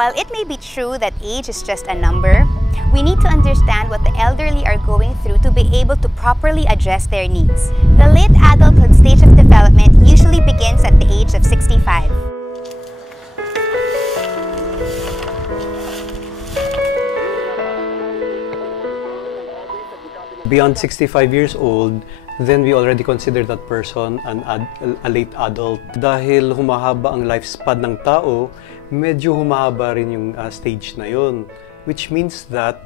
While it may be true that age is just a number, we need to understand what the elderly are going through to be able to properly address their needs. The late adulthood stage of development usually begins at the age of 65. Beyond 65 years old, then we already consider that person a late adult. Dahil humahaba ang lifespan ng tao, medyo humahaba rin yung stage na yun. Which means that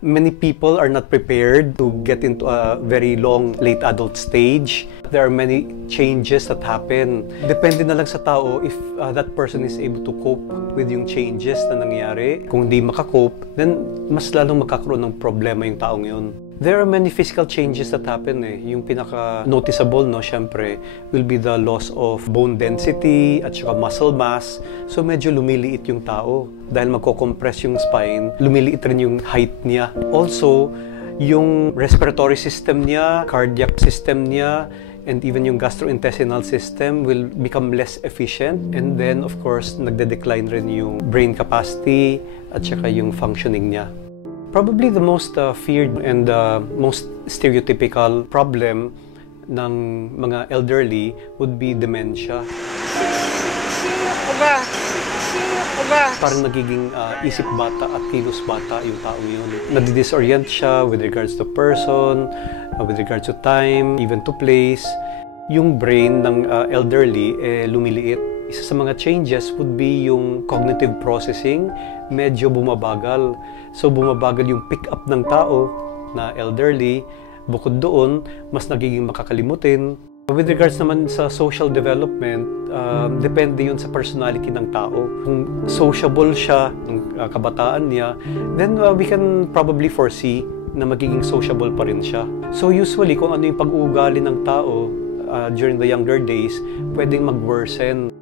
many people are not prepared to get into a very long late adult stage. There are many changes that happen. Depende na lang sa tao if that person is able to cope with yung changes na nangyari. Kung di makakope, then mas lalong magkakaroon ng problema yung taong yun. There are many physical changes that happen eh. Yung pinaka-noticeable, no, syempre, will be the loss of bone density at saka muscle mass. So medyo lumiliit yung tao. Dahil magko-compress yung spine, lumiliit rin yung height niya. Also, yung respiratory system niya, cardiac system niya, and even yung gastrointestinal system will become less efficient. And then, of course, nagde-decline rin yung brain capacity at saka yung functioning niya. Probably the most feared and most stereotypical problem ng mga elderly would be dementia. Parang nagiging isip bata at kilos bata yung taong yun. Nadi-disorient siya with regards to person, with regards to time, even to place. Yung brain ng elderly lumiliit. Isa sa mga changes would be yung cognitive processing, medyo bumabagal. So bumabagal yung pick-up ng tao na elderly. Bukod doon, mas nagiging makakalimutin. With regards naman sa social development, depende yun sa personality ng tao. Kung sociable siya ng kabataan niya, then we can probably foresee na magiging sociable pa rin siya. So usually, kung ano yung pag-uugali ng tao during the younger days, pwedeng mag-worsen.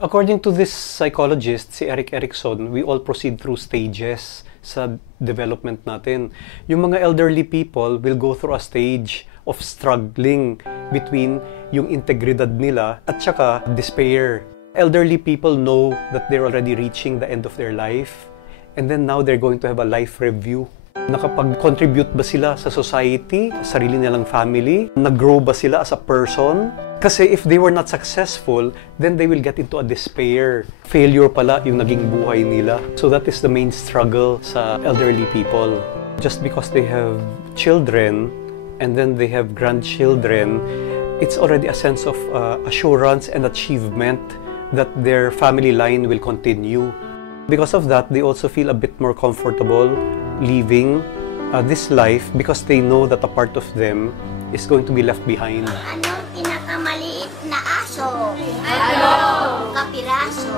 According to this psychologist, si Erik Erikson, we all proceed through stages sa development natin. Yung mga elderly people will go through a stage of struggling between yung integridad nila at saka despair. Elderly people know that they're already reaching the end of their life, and then now they're going to have a life review. Nakapag-contribute ba sila sa society, sa sarili nilang family? Nag-grow ba sila as a person? Kasi if they were not successful, then they will get into a despair. Failure pala yung naging buhay nila. So that is the main struggle sa elderly people. Just because they have children and then they have grandchildren, it's already a sense of assurance and achievement that their family line will continue. Because of that, they also feel a bit more comfortable living this life because they know that a part of them is going to be left behind. Anong pinakamaliit na aso? Ano? Kapiraso.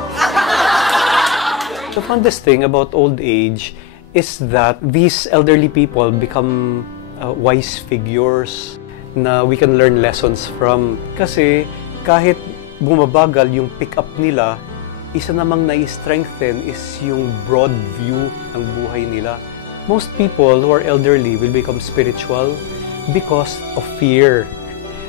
The funnest thing about old age is that these elderly people become wise figures na we can learn lessons from. Kasi kahit bumabagal yung pick-up nila, isa namang nai-strengthen is yung broad view ng buhay nila. Most people who are elderly will become spiritual because of fear.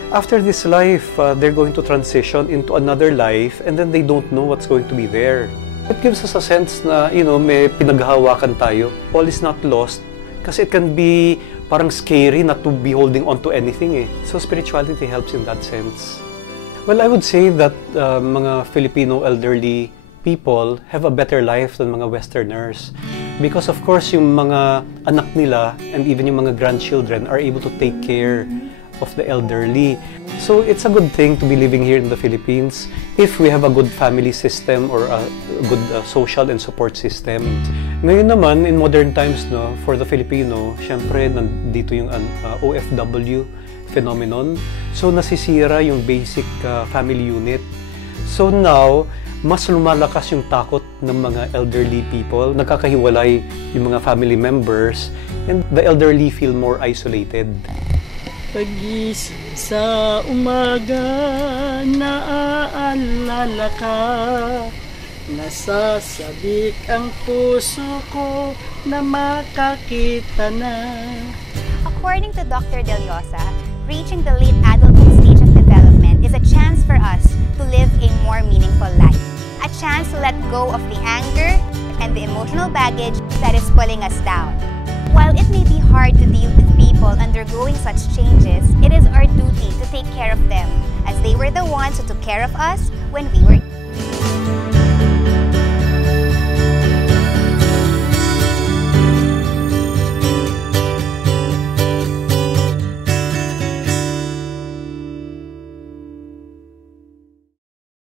After this life, they're going to transition into another life and then they don't know what's going to be there. It gives us a sense na, may pinaghahawakan tayo. All is not lost kasi it can be parang scary not to be holding on to anything eh. So spirituality helps in that sense. Well, I would say that mga Filipino elderly people have a better life than mga Westerners. Because of course, yung mga anak nila and even yung mga grandchildren are able to take care of the elderly. So it's a good thing to be living here in the Philippines if we have a good family system or a good social and support system. Ngayon naman, in modern times, no, for the Filipino, syempre, nandito yung OFW phenomenon. So nasisira yung basic family unit. So now, mas lumalakas yung takot ng mga elderly people. Nakakahiwalay yung mga family members and the elderly feel more isolated. Pagising sa umaga, naaalala ka. Nasasabik ang puso ko na makakita na. According to Dr. Del Llosa, reaching the late adulthood stage of development is a chance for us to live a more meaningful life. A chance to let go of the anger and the emotional baggage that is pulling us down. While it may be hard to deal with people undergoing such changes, it is our duty to take care of them, as they were the ones who took care of us when we were